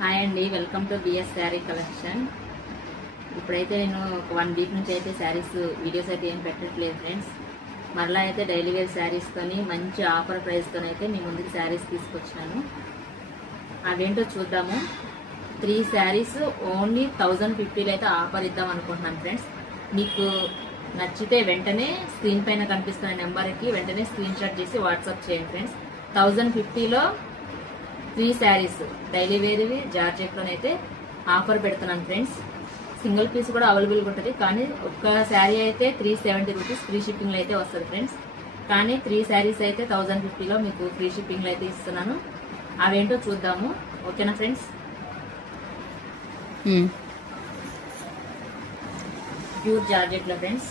Hi అండి welcome to BS sari collection. ఇప్పుడైతే నేను ఒక వన్ వీక్ నుంచి అయితే శారీస్ వీడియోస్ అయితే ఏం పెట్టట్లేదు ఫ్రెండ్స్. మరలా అయితే డైలీ వేర్ శారీస్తోని మంచి ఆఫర్ ప్రైస్తో అయితే మీ ముందుకు శారీస్ తీసుకొచ్చాను అవేంటో చూద్దాము. త్రీ శారీస్ ఓన్లీ థౌజండ్ ఫిఫ్టీలో అయితే ఆఫర్ ఇద్దాం అనుకుంటున్నాను ఫ్రెండ్స్. మీకు నచ్చితే వెంటనే స్క్రీన్ పైన కనిపిస్తున్న నెంబర్కి వెంటనే స్క్రీన్ షాట్ చేసి వాట్సాప్ చేయండి ఫ్రెండ్స్. థౌజండ్ ఫిఫ్టీలో త్రీ శారీస్ డైలీ వేర్వి జార్జెట్లోనైతే ఆఫర్ పెడుతున్నాను ఫ్రెండ్స్. సింగిల్ పీస్ కూడా అవైలబుల్గా ఉంటుంది. కానీ ఒక్క శారీ అయితే త్రీ సెవెంటీ రూపీస్ ఫ్రీ షిప్పింగ్లో అయితే వస్తుంది ఫ్రెండ్స్. కానీ త్రీ శారీస్ అయితే థౌజండ్ ఫిఫ్టీలో మీకు ఫ్రీ షిప్పింగ్లో అయితే ఇస్తున్నాను. అవేంటో చూద్దాము. ఓకేనా friends? Pure జార్జెట్లో friends.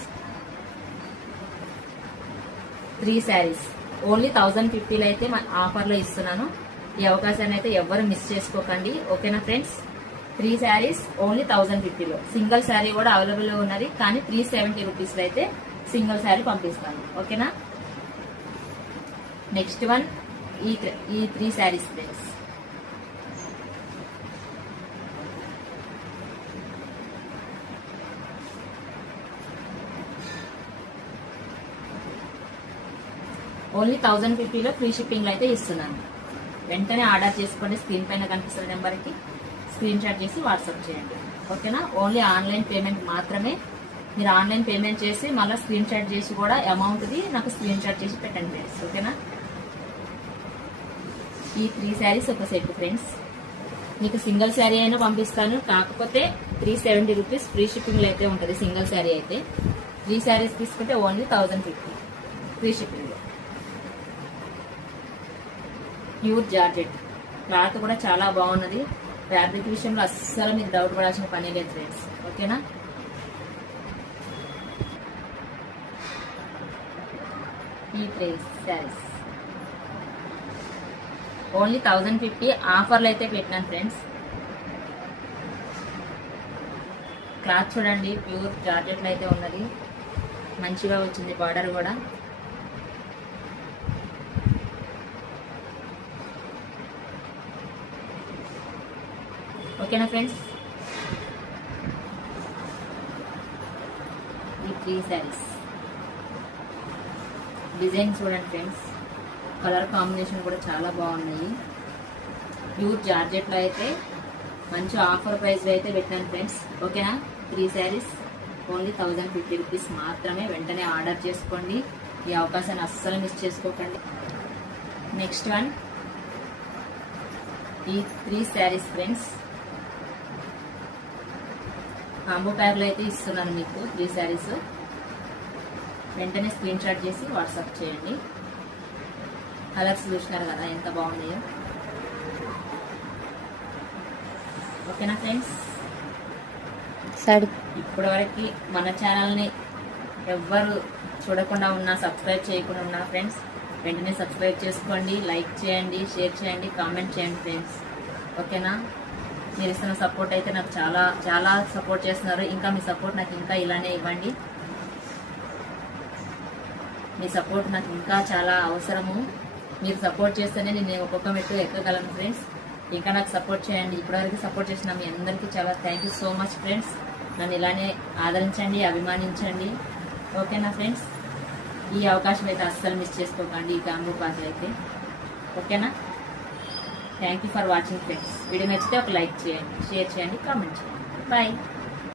Three saris. Only thousand ఫిఫ్టీలో అయితే ఆఫర్లో ఇస్తున్నాను. ఈ అవకాశాన్ని అయితే ఎవ్వరు మిస్ చేసుకోకండి. ఓకేనా friends three saris only thousand ఫిఫ్టీలో సింగిల్ శారీ కూడా అవైలబుల్ ఉన్నది కానీ త్రీ సెవెంటీ రూపీస్లో అయితే సింగిల్ శారీ పంపిస్తాను. ఓకేనా నెక్స్ట్ వన్ ఈ ఈ three saris friends only thousand ఫిఫ్టీలో ఫ్రీ షిప్పింగ్లో అయితే ఇస్తున్నాను. వెంటనే ఆర్డర్ చేసుకోండి. స్క్రీన్ పైన కనిపిస్తున్న నెంబర్కి స్క్రీన్ షాట్ చేసి వాట్సాప్ చేయండి. ఓకేనా? ఓన్లీ ఆన్లైన్ పేమెంట్ మాత్రమే. మీరు ఆన్లైన్ పేమెంట్ చేసి మళ్ళీ స్క్రీన్ షాట్ చేసి కూడా అమౌంట్ది నాకు స్క్రీన్ షాట్ చేసి పెట్టండి. ఫ్రెండ్స్ ఓకేనా? ఈ త్రీ శారీస్ ఒక సెట్ ఫ్రెండ్స్. మీకు సింగిల్ శారీ అయినా పంపిస్తాను. కాకపోతే త్రీ సెవెంటీ రూపీస్ ఫ్రీ షిప్పింగ్లో అయితే ఉంటుంది సింగిల్ శారీ అయితే. త్రీ శారీస్ తీసుకుంటే ఓన్లీ థౌజండ్ ఫిఫ్టీ ఫ్రీ షిప్పింగ్లో. ప్యూర్ జార్జెట్ క్లాత్ కూడా చాలా బాగున్నది. ఫ్యాబ్రిక్ విషయంలో అస్సలు మీకు డౌట్ పడాల్సిన పని లేదు ఫ్రెండ్స్. ఓకేనా? ఈ price sarees. Only thousand fifty ఆఫర్లు అయితే పెట్టినాను ఫ్రెండ్స్. క్లాత్ చూడండి ప్యూర్ జార్జెట్లో అయితే ఉన్నది. మంచిగా వచ్చింది బార్డర్ కూడా. ఓకేనా ఫ్రెండ్స్? ఈ త్రీ శారీస్ డిజైన్ చూడండి ఫ్రెండ్స్. కలర్ కాంబినేషన్ కూడా చాలా బాగున్నాయి. ప్యూర్ జార్జెట్లో అయితే మంచి ఆఫర్ ప్రైస్లో అయితే పెట్టాను ఫ్రెండ్స్. ఓకేనా? Three saris only thousand fifty rupees మాత్రమే వెంటనే ఆర్డర్ చేసుకోండి. ఈ అవకాశాన్ని అస్సలు మిస్ చేసుకోకండి. నెక్స్ట్ వన్ ఈ త్రీ శారీస్ ఫ్రెండ్స్ కాంబో ప్యాక్లో అయితే ఇస్తున్నాను మీకు త్రీ శారీస్. వెంటనే స్క్రీన్ షాట్ చేసి వాట్సాప్ చేయండి. కలర్స్ చూసినారు కదా ఎంత బాగున్నాయో. ఓకేనా ఫ్రెండ్స్? సైడ్ ఇప్పటి వరకు మన ఛానల్ని ఎవ్వరు చూడకుండా ఉన్నా సబ్స్క్రైబ్ చేయకుండా ఉన్నా ఫ్రెండ్స్ వెంటనే సబ్స్క్రైబ్ చేసుకోండి లైక్ చేయండి షేర్ చేయండి కామెంట్ చేయండి ఫ్రెండ్స్. ఓకేనా? మీరు ఇస్తున్న సపోర్ట్ అయితే నాకు చాలా చాలా సపోర్ట్ చేస్తున్నారు. ఇంకా మీ సపోర్ట్ నాకు ఇంకా ఇలానే ఇవ్వండి. మీ సపోర్ట్ నాకు ఇంకా చాలా అవసరము. మీరు సపోర్ట్ చేస్తేనే నేను ఒక్కొక్క మెట్టు ఎక్కగలను ఫ్రెండ్స్ ఇంకా నాకు సపోర్ట్ చేయండి. ఇప్పటివరకు సపోర్ట్ చేసిన మీ అందరికీ చాలా thank you so much friends నన్ను ఇలానే ఆదరించండి అభిమానించండి. ఓకేనా ఫ్రెండ్స్ ఈ అవకాశం అయితే అస్సలు మిస్ చేసుకోకండి. ఈ కాంబో పాస్ అయితే ఓకేనా thank you for watching friends video నచ్చితే ఒక లైక్ చేయండి షేర్ చేయండి కామెంట్ చేయండి. బాయ్